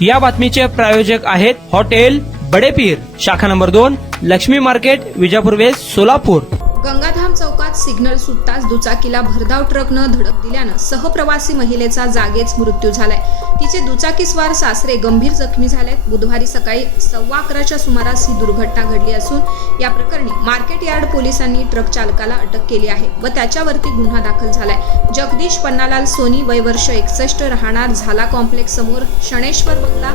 या बातमीचे प्रायोजक आहेत हॉटेल बडेपीर, शाखा number 2, Lakshmi market, Vijapur west, Solapur. Gangadham चौकात सिग्नल सुटताच दुचाकीला भरधाव ट्रकनं धडक दिल्यानं सहप्रवासी महिलेचा जागेच मृत्यू झालाय। तिचे दुचाकीस्वार सासरे गंभीर जखमी झालेत। बुधवारी सकाळी 11:15च्या सुमारास ही दुर्घटना घडली असून या प्रकरणी मार्केट यार्ड पोलिसांनी ट्रक चालकाला अटक केली आहे व त्याच्यावरती गुन्हा दाखल झालाय। जगदीश पन्नालाल सोनी, वय वर्ष 61, राहणार झाला कॉम्प्लेक्स समोर, शणेश्वर बंगला,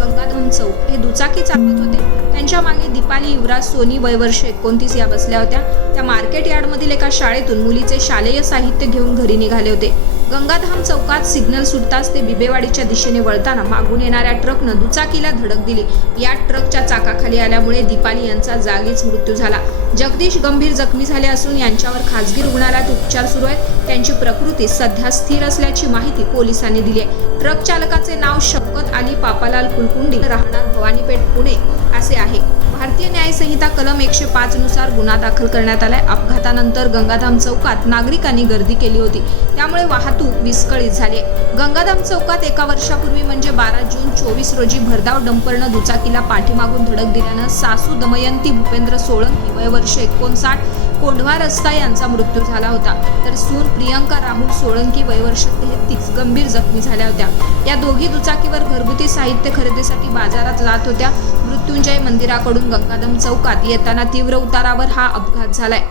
गंगाधाम चौक हे दुचाकी चालवत होते। त्यांच्या मागे दीपाली युवराज सोनी, वय वर्ष 29 या बसल्या होत्या। त्या मार्केट यार्डमधील एका शाळेतून मुलीचे शालेय साहित्य घेऊन घरी निघाले होते। गंगाधाम चौकात सिग्नल सुटताच ते बिबेवाडीच्या दिशेने वळताना मागून येणाऱ्या ट्रकनं दुचाकीला धडक दिली। या ट्रकच्या चाकाखाली आल्यामुळे दीपाली यांचा जागीच मृत्यू झाला। जगदीश गंभीर जखमी झाले असून यांच्यावर खासगी रुग्णालयात उपचार सुरू आहेत। त्यांची प्रकृती सध्या स्थिर असल्याची माहिती पोलिसांनी दिली आहे। ट्रक चालकाचे नाव शौकत अली पापालाल कुलकुंडी, राहणार भवानीपेठ, पुणे असे आहे। भारतीय न्याय संहिता कलम 105 नुसार गुन्हा दाखल करण्यात आलाय। अपघातानंतर गंगाधाम चौकात नागरिकांनी गर्दी केली होती, त्यामुळे वाहतूक विस्कळीत झाली। गंगाधाम चौकात एका वर्षापूर्वी म्हणजे 12 जून 24 रोजी भरधाव डंपरनं दुचाकीला पाठीमागून धडक दिल्यानं सासू दमयंती भूपेंद्र सोळंकी, वय वर्ष 59, कोंढवा रस्ता यांचा मृत्यू झाला होता, तर सून प्रियंका राहुल सोळंकी, वय वर्ष 33 गंभीर जखमी झाल्या होत्या। या दोघी दुचाकीवर घरगुती साहित्य खरेदीसाठी बाजारात जात होत्या। मृत्युंजय मंदिराकडून गंगाधाम चौकात येताना तीव्र उतारावर हा अपघात झालाय।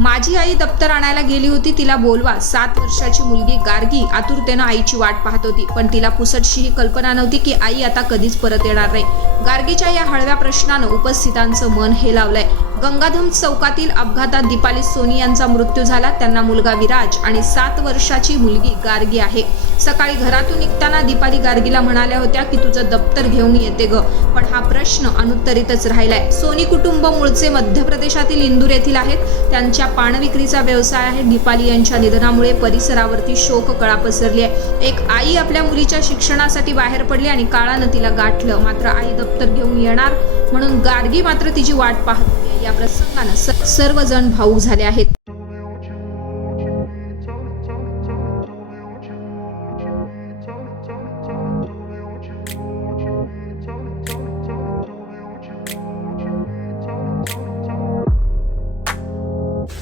माझी आई दप्तर आणायला गेली होती, तिला बोलवा। 7 वर्षाची मुलगी गार्गी आतुरतेनं आईची वाट पाहत होती, पण तिला पुसटशीही कल्पना नव्हती की आई आता कधीच परत येणार नाही। गार्गीच्या या हळव्या प्रश्नानं उपस्थितांचं मन हेलावलंय। गंगाधाम चौकातील अपघातात दीपाली सोनी यांचा मृत्यू झाला। त्यांना मुलगा विराज आणि 7 वर्षाची मुलगी गार्गी आहे। सकाळी घरातून निघताना दीपाली गार्गीला म्हणाल्या होत्या की तुझं दप्तर घेऊन येते ग, पण हा प्रश्न अनुत्तरितच राहिलाय। सोनी कुटुंब मूळचे मध्य प्रदेशातील इंदूर येथील आहेत। त्यांच्या पान विक्रीचा व्यवसाय आहे। दीपाली यांच्या निधनामुळे परिसरावरती शोककळा पसरली आहे। एक आई आपल्या मुलीच्या शिक्षणासाठी बाहेर पडली आणि काळानं तिला गाठलं, मात्र आई दप्तर घेऊन येणार म्हणून गार्गी मात्र तिची वाट पाहत होती। या प्रसंगानं सर्वजण भावुक झाले आहेत।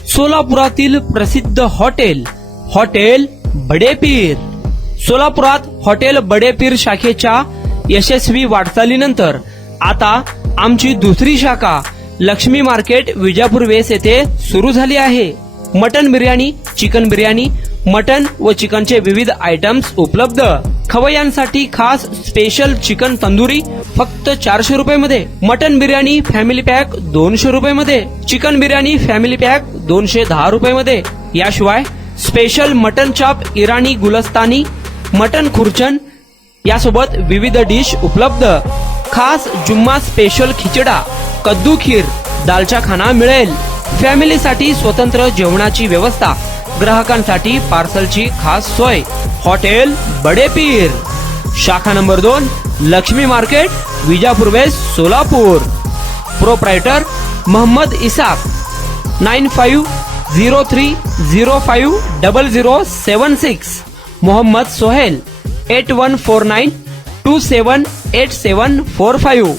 सोलापुरातील प्रसिद्ध हॉटेल बडेपीर। सोलापुरात हॉटेल बडेपीर शाखेच्या यशस्वी वाटचालीनंतर आता आमची दुसरी शाखा लक्ष्मी मार्केट, विजापूर वेस्ट येथे सुरू झाली आहे। Mutton biryani, chicken biryani, mutton व चिकनचे विविध आयटम्स उपलब्ध। खवय्यांसाठी खास स्पेशल चिकन तंदुरी फक्त 400 रुपये मध्ये, मटन बिर्याणी फॅमिली पॅक 200 रुपये मध्ये, चिकन बिर्याणी फॅमिली पॅक 210 रुपये मध्ये। याशिवाय स्पेशल मटन चाप, इराणी गुलस्तानी, मटन खुर्चन यासोबत विविध डिश उपलब्ध। खास जुम्मा स्पेशल खिचडा, कद्दू खीर, दालचा खाना मिळेल। फॅमिलीसाठी स्वतंत्र जेवणाची व्यवस्था, ग्राहकांसाठी पार्सलची खास सोय। हॉटेल बडेपीर, शाखा number 2, Lakshmi market, Vijapur west, Solapur. Proprietor Mohammed Isak, 9503050076। Mohammed Sohail, 8149278745।